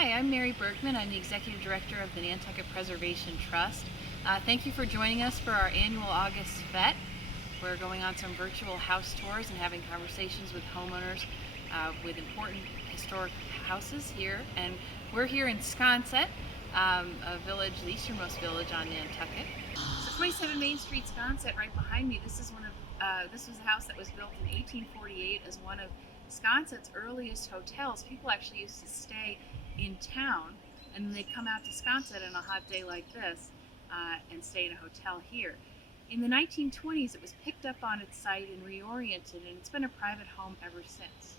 Hi, I'm Mary Bergman. I'm the Executive Director of the Nantucket Preservation Trust. Thank you for joining us for our annual August Fête. We're going on some virtual house tours and having conversations with homeowners with important historic houses here. And we're here in Sconset, a village, the easternmost village on Nantucket. So 27 Main Street, Sconset, right behind me. This was a house that was built in 1848 as one of Sconset's earliest hotels. People actually used to stay in town, and then they'd come out to Sconset on a hot day like this and stay in a hotel here. In the 1920s, it was picked up on its site and reoriented, and it's been a private home ever since.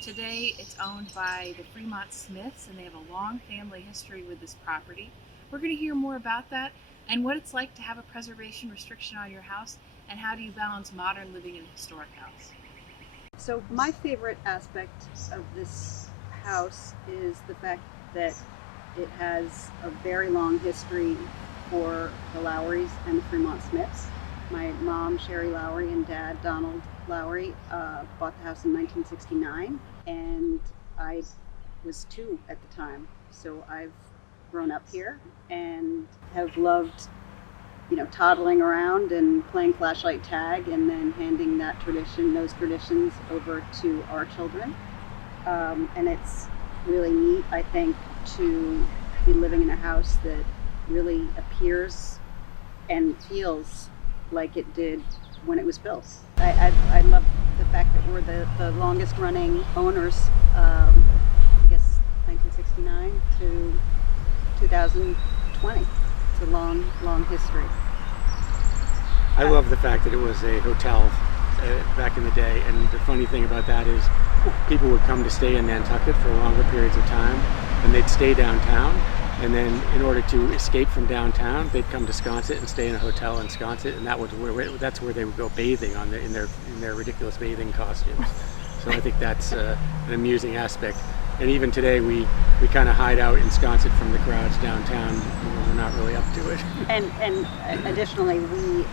Today, it's owned by the Fremont Smiths, and they have a long family history with this property. We're going to hear more about that and what it's like to have a preservation restriction on your house, and how do you balance modern living in a historic house. So my favorite aspect of this house is the fact that it has a very long history for the Lowrys and the Fremont Smiths. My mom, Sherry Lowry, and dad, Donald Lowry, bought the house in 1969, and I was 2 at the time. So I've grown up here and have loved, toddling around and playing flashlight tag, and then handing those traditions over to our children. And it's really neat, I think, to be living in a house that really appears and feels like it did when it was built. I love the fact that we're the longest running owners, I guess 1969 to 2020. It's a long, long history. I love the fact that it was a hotel back in the day, and the funny thing about that is people would come to stay in Nantucket for longer periods of time, and they'd stay downtown, and then in order to escape from downtown, they'd come to Sconset and stay in a hotel in Sconset, and that's where they would go bathing in their ridiculous bathing costumes. So I think that's an amusing aspect. And even today, we kind of hide out in Sconset from the crowds downtown when we're not really up to it. And additionally, we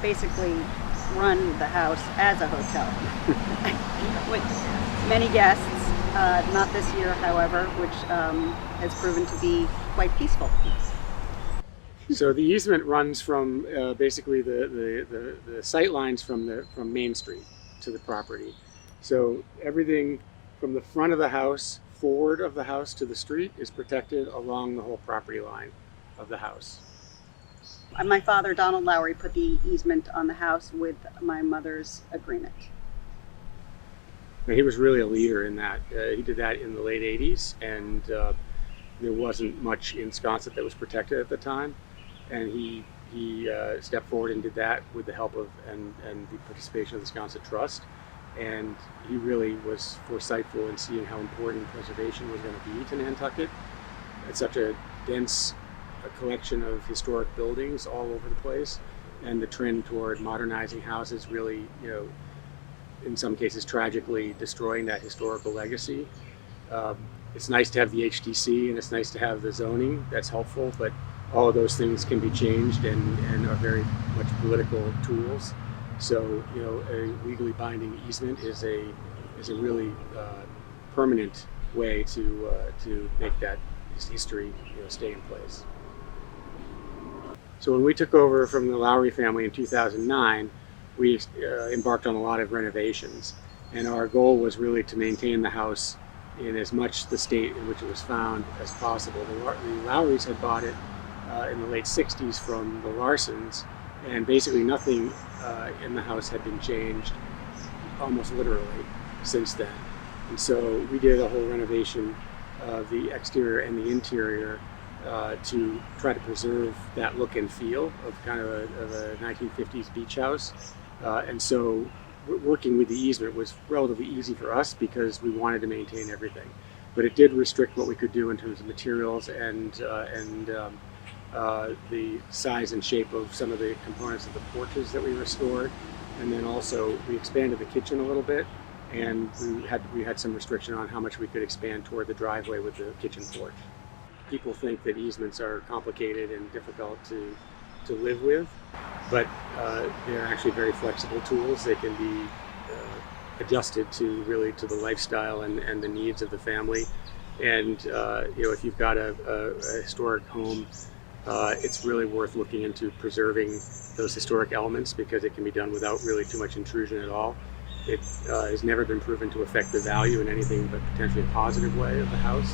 basically run the house as a hotel with many guests. Not this year, however, which has proven to be quite peaceful. So the easement runs from basically the sight lines from Main Street to the property. So everything from the front of the house, forward of the house to the street, is protected along the whole property line of the house. My father, Donald Lowry, put the easement on the house with my mother's agreement. And he was really a leader in that. He did that in the late 80s, and there wasn't much in Sconset that was protected at the time. And he stepped forward and did that with the help of and the participation of the Siasconset Trust. And he really was foresightful in seeing how important preservation was going to be to Nantucket. It's such a dense collection of historic buildings all over the place, and the trend toward modernizing houses really, in some cases tragically destroying that historical legacy. It's nice to have the HDC, and it's nice to have the zoning. That's helpful, but all of those things can be changed and are very much political tools. So, a legally binding easement is a really permanent way to make that history stay in place. So when we took over from the Lowry family in 2009, we embarked on a lot of renovations, and our goal was really to maintain the house in as much the state in which it was found as possible. The Lowrys had bought it in the late 60s from the Larsons, and basically nothing in the house had been changed almost literally since then. And so we did a whole renovation of the exterior and the interior to try to preserve that look and feel of kind of a 1950s beach house. And so working with the easement was relatively easy for us because we wanted to maintain everything. But it did restrict what we could do in terms of materials and the size and shape of some of the components of the porches that we restored. And then also we expanded the kitchen a little bit, and we had some restriction on how much we could expand toward the driveway with the kitchen porch. People think that easements are complicated and difficult to live with, but they're actually very flexible tools. They can be adjusted to the lifestyle and the needs of the family. And if you've got a historic home, it's really worth looking into preserving those historic elements because it can be done without really too much intrusion at all. It has never been proven to affect the value in anything but potentially a positive way of the house.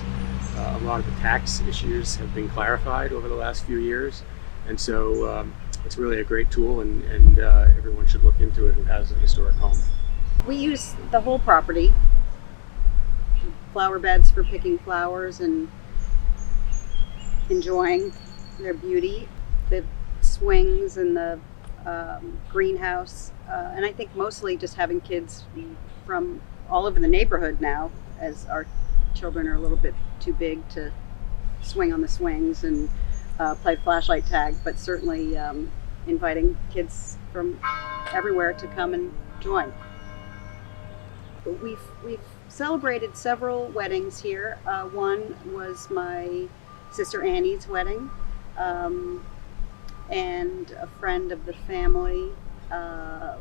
A lot of the tax issues have been clarified over the last few years, and so it's really a great tool, and everyone should look into it who has a historic home. We use the whole property, flower beds for picking flowers and enjoying their beauty, the swings and the greenhouse, and I think mostly just having kids from all over the neighborhood now, as our children are a little bit too big to swing on the swings and play flashlight tag, but certainly inviting kids from everywhere to come and join. We've celebrated several weddings here. One was my sister Annie's wedding, and a friend of the family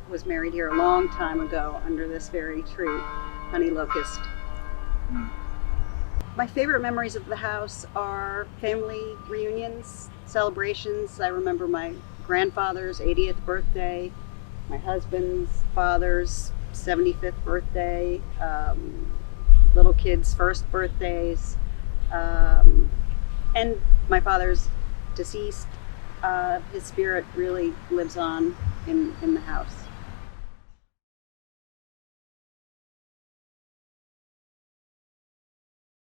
was married here a long time ago under this very tree, honey locust. My favorite memories of the house are family reunions, celebrations. I remember my grandfather's 80th birthday, my husband's father's 75th birthday, little kids' first birthdays, and my father's deceased. His spirit really lives on in the house.